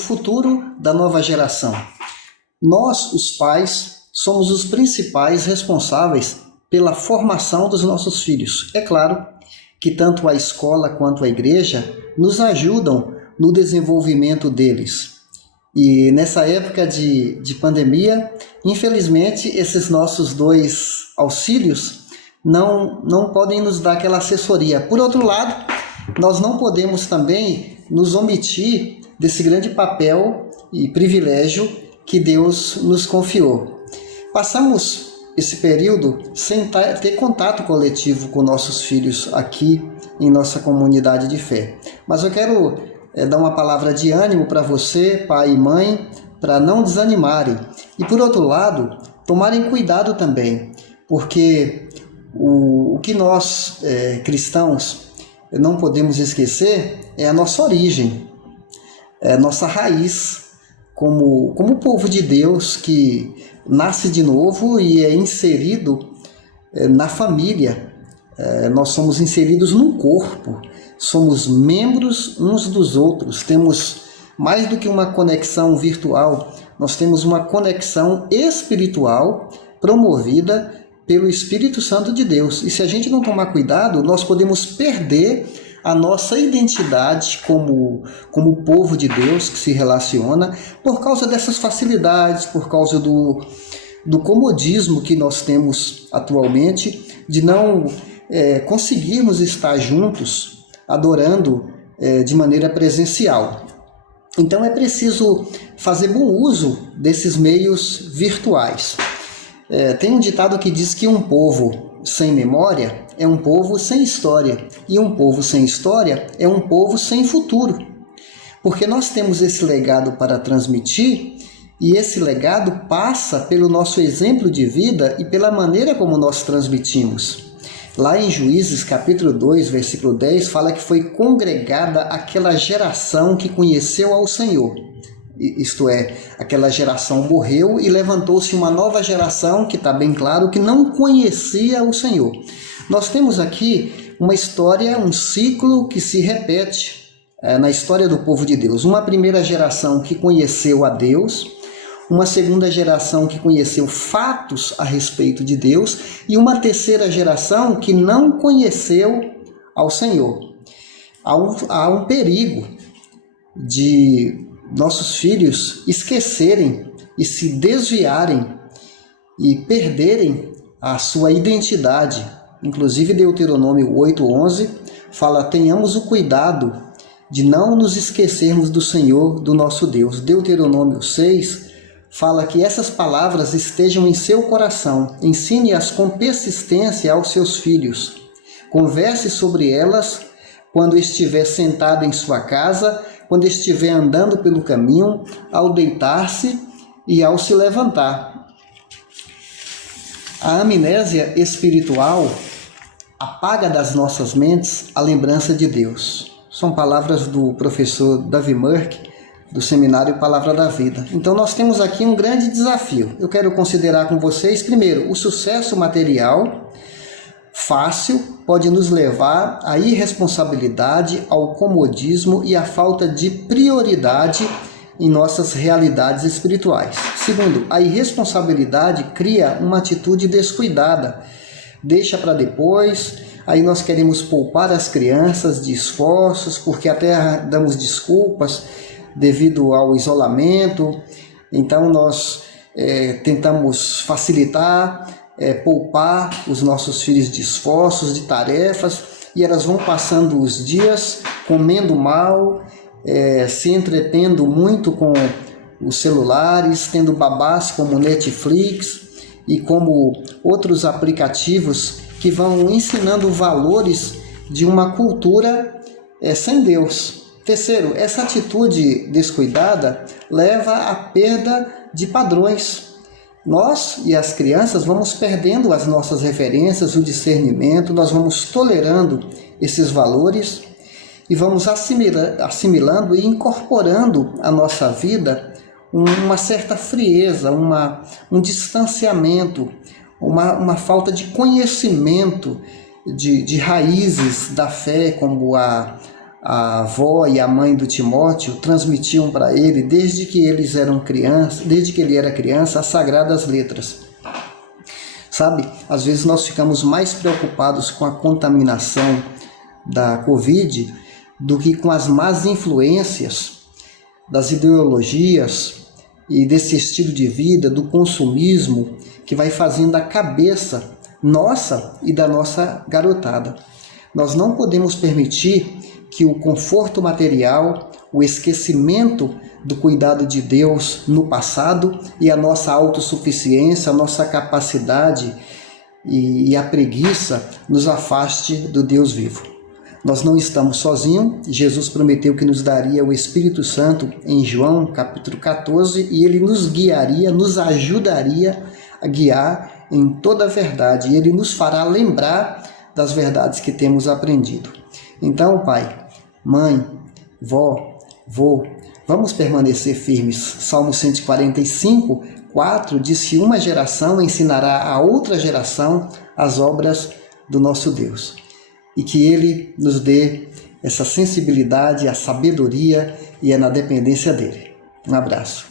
futuro da nova geração. Nós, os pais, somos os principais responsáveis pela formação dos nossos filhos. É claro que tanto a escola quanto a igreja nos ajudam no desenvolvimento deles. E nessa época de pandemia, infelizmente, esses nossos dois auxílios não podem nos dar aquela assessoria. Por outro lado, nós não podemos também nos omitir desse grande papel e privilégio que Deus nos confiou. Passamos esse período sem ter contato coletivo com nossos filhos aqui em nossa comunidade de fé. Mas eu quero dar uma palavra de ânimo para você, pai e mãe, para não desanimarem. E por outro lado, tomarem cuidado também, porque o que nós cristãos não podemos esquecer é a nossa origem, é a nossa raiz, como povo de Deus que nasce de novo e é inserido na família. Nós somos inseridos num corpo, somos membros uns dos outros, temos mais do que uma conexão virtual, nós temos uma conexão espiritual promovida pelo Espírito Santo de Deus. E se a gente não tomar cuidado, nós podemos perder a nossa identidade como povo de Deus que se relaciona por causa dessas facilidades, por causa do comodismo que nós temos atualmente, de não conseguirmos estar juntos, adorando de maneira presencial. Então é preciso fazer bom uso desses meios virtuais. Tem um ditado que diz que um povo sem memória é um povo sem história, e um povo sem história é um povo sem futuro. Porque nós temos esse legado para transmitir, e esse legado passa pelo nosso exemplo de vida e pela maneira como nós transmitimos. Lá em Juízes, capítulo 2, versículo 10, fala que foi congregada aquela geração que conheceu ao Senhor. Isto é, aquela geração morreu e levantou-se uma nova geração, que está bem claro, que não conhecia o Senhor. Nós temos aqui uma história, um ciclo que se repete na história do povo de Deus. Uma primeira geração que conheceu a Deus, uma segunda geração que conheceu fatos a respeito de Deus e uma terceira geração que não conheceu ao Senhor. Há um perigo de nossos filhos esquecerem e se desviarem e perderem a sua identidade. Inclusive Deuteronômio 8:11 fala: tenhamos o cuidado de não nos esquecermos do Senhor, do nosso Deus. Deuteronômio 6 fala que essas palavras estejam em seu coração, ensine-as com persistência aos seus filhos. Converse sobre elas quando estiver sentado em sua casa, quando estiver andando pelo caminho, ao deitar-se e ao se levantar. A amnésia espiritual apaga das nossas mentes a lembrança de Deus. São palavras do professor Davi Merck, do seminário Palavra da Vida. Então nós temos aqui um grande desafio. Eu quero considerar com vocês, primeiro, o sucesso material fácil pode nos levar à irresponsabilidade, ao comodismo e à falta de prioridade em nossas realidades espirituais. Segundo, a irresponsabilidade cria uma atitude descuidada, deixa para depois, aí nós queremos poupar as crianças de esforços, porque até damos desculpas devido ao isolamento, então nós tentamos facilitar, poupar os nossos filhos de esforços, de tarefas, e elas vão passando os dias comendo mal, se entretendo muito com os celulares, tendo babás como Netflix e como outros aplicativos que vão ensinando valores de uma cultura sem Deus. Terceiro, essa atitude descuidada leva à perda de padrões. Nós e as crianças vamos perdendo as nossas referências, o discernimento, nós vamos tolerando esses valores e vamos assimilando e incorporando à nossa vida uma certa frieza, um distanciamento, uma falta de conhecimento de raízes da fé, como a a avó e a mãe do Timóteo transmitiam para ele desde que eles eram crianças, desde que ele era criança, as sagradas letras. Sabe, às vezes nós ficamos mais preocupados com a contaminação da Covid do que com as más influências das ideologias e desse estilo de vida, do consumismo, que vai fazendo a cabeça nossa e da nossa garotada. Nós não podemos permitir que o conforto material, o esquecimento do cuidado de Deus no passado e a nossa autossuficiência, a nossa capacidade e a preguiça nos afaste do Deus vivo. Nós não estamos sozinhos. Jesus prometeu que nos daria o Espírito Santo em João capítulo 14 e ele nos guiaria, nos ajudaria a guiar em toda a verdade e ele nos fará lembrar das verdades que temos aprendido. Então, pai, mãe, vó, vô, vamos permanecer firmes. Salmo 145, 4 diz que uma geração ensinará a outra geração as obras do nosso Deus. E que Ele nos dê essa sensibilidade, a sabedoria e é na dependência dEle. Um abraço.